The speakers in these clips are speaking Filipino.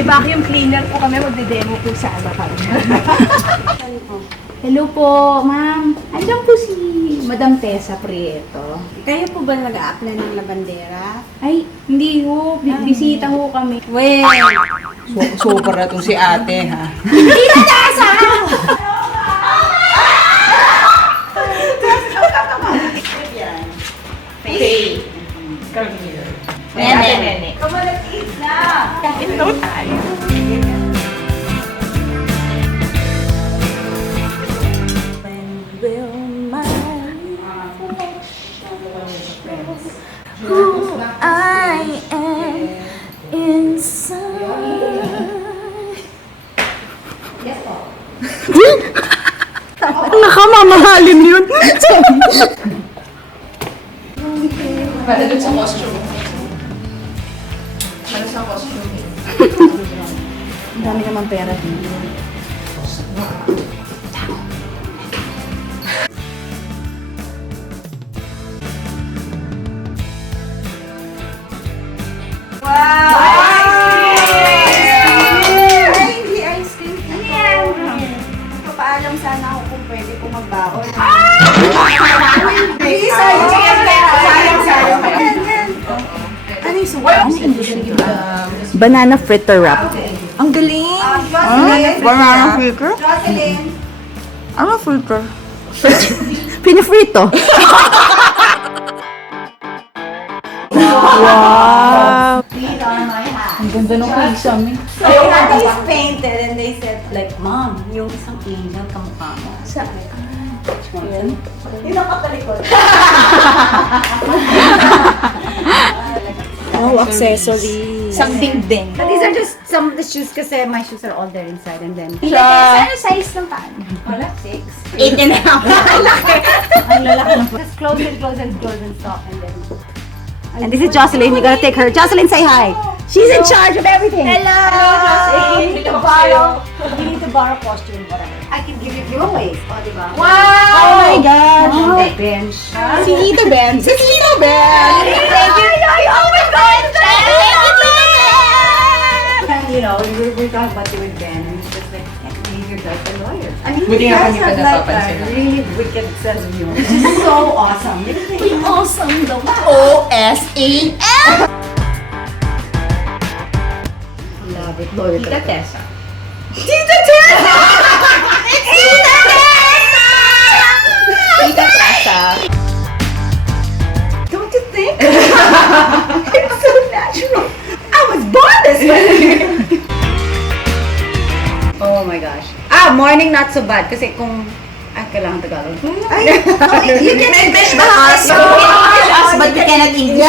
May vacuum cleaner po kami, magde-demo po sana kami. Hello po, ma'am. Andiyan po si Madam Tessa Prieto. Kayo po ba nag-a-apply ng labandera? Ay, hindi ho. Bisita ho kami. Well, Super na itong si ate, ha? Hindi na Tessa! Hey! Come here. Nene. Kamalagkit na. Ito tayo. Who I am inside. Nakamamahalin yun. Para dun sa costume. Ano sa costume? Ang dami naman pera dito. hindi ice cream. Papaalam sana ako kung pwede po magbaon. Ano yung suwa? Ano yung English nito? Banana fritter wrap. Ang galing! Banana fritter? Jocelyn! Ano fritter? Pinifrito. Wow! These are my hats. Ang ganda ng kisame. So they had these painted and they said like, Mom, yung isang angel kamukha mo. Sabi, yun. Yung nakatalikod. Oh, accessories. Something din. But these are just some of the shoes kasi my shoes are all there inside and then... Ano size ng paan? Wala, 6. 8 and a half. Ang lalaki ng just close and stop and then... And this is Jocelyn, you gotta take her. Jocelyn, say hi. She's in charge of everything. Hello, Jocelyn. You need to borrow costume, whatever. I can give you giveaways. Oh, diba? Wow! Oh my God! On the bench. Si Tita Ben. Si Tita Ben! Thank you. Oh my God! Thank you, Tita Ben! And you know, we're talking about you with Ben, and it's just like, your dad's a lawyer. I mean, Buti you nga guys kanya have pa like napapansin. a really wicked sense of humor. It's so awesome. Awesome daw. O-S-A-M! Love it. Lawyer Tita Tessa. Tita Tessa! Tita Tessa! Tita Tessa. Don't you think? It's so natural. I was born this way. Oh my gosh. Morning not so bad kasi kung kailangan Tagalog. Ay, you can English us. You can English us, but you cannot English.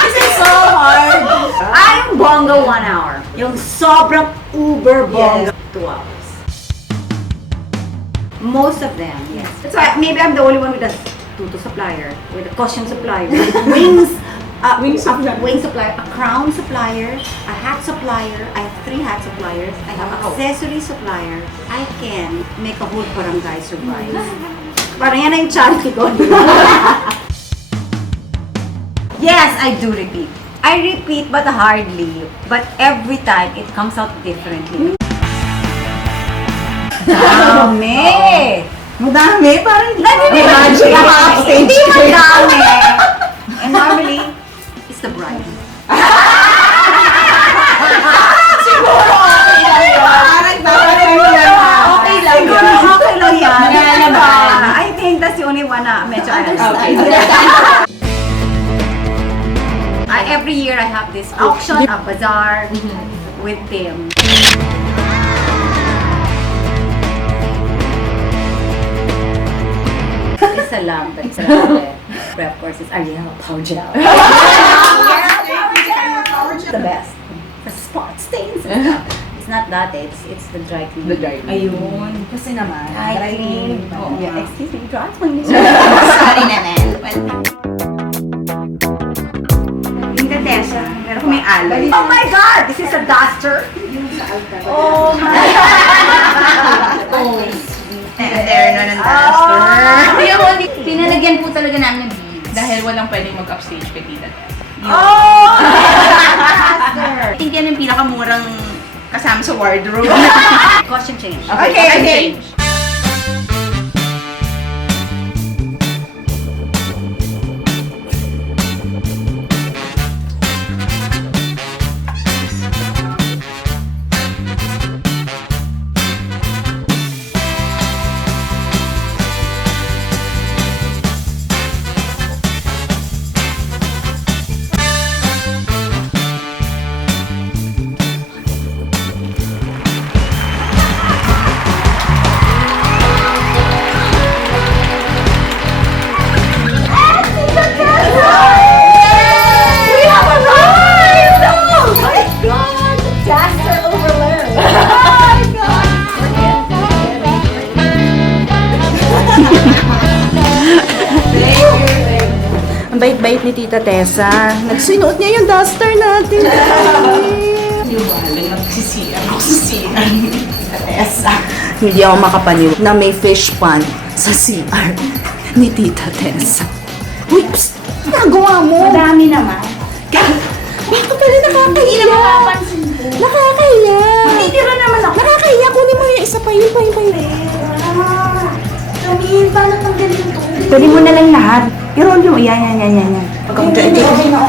This is so hard. I'm bongo 1 hour. Yung sobrang uber bongo 2 hours. Most of them, yes. That's why maybe I'm the only one with a tutu supplier, with a costume supplier, with wings. Wing supplier, a crown supplier, a hat supplier. I have 3 hat suppliers. I have accessory supplier. I can make a whole barangay survive. Parang yan na yung charity ko. Yes, I do repeat. I repeat but hardly. But every time it comes out differently. Madami! Madami? Parang hindi madami. And normally, it's the bride. Siguro okay lang yun. Okay lang yun. Okay lang yan. Nalalaman. I think that's the only one na medyo Understand. every year I have this auction, a bazaar with them. Isa lang, but isa lang. But of course, it's Ariel Power Gel. The best. The spot stains and stuff. It's not that, it's the dry clean. The dry clean. Ayun. Kasi naman, Dry clean. Oh, yeah, excuse me, dry clean. Sorry naman. Tita Tessa, meron may alay. Oh my God! This is a duster. Oh my God! There na ng duster. Pinalagyan po talaga namin ng beads. Dahil walang pwedeng mag-upstage kay Tita Tessa. I think yan yung pinakamurang kasama sa wardrobe. Costume change. Okay. Ang bait-bait ni Tita Tessa. Nagsinuot niya yung duster natin. Hindi ako makapaniw na may fish pond sa CR ni Tita Tessa. Uy, psst! Nagawa mo! Madami naman. Bakit pala nakakahiya? Nakakahiya! Titira naman ako. Nakakahiya! Kunin mo yung isa pa yun pa. Camille, paano tanggalin ito? Pwede mo na lang lahat. I-roll mo. Yan. Hindi, okay na.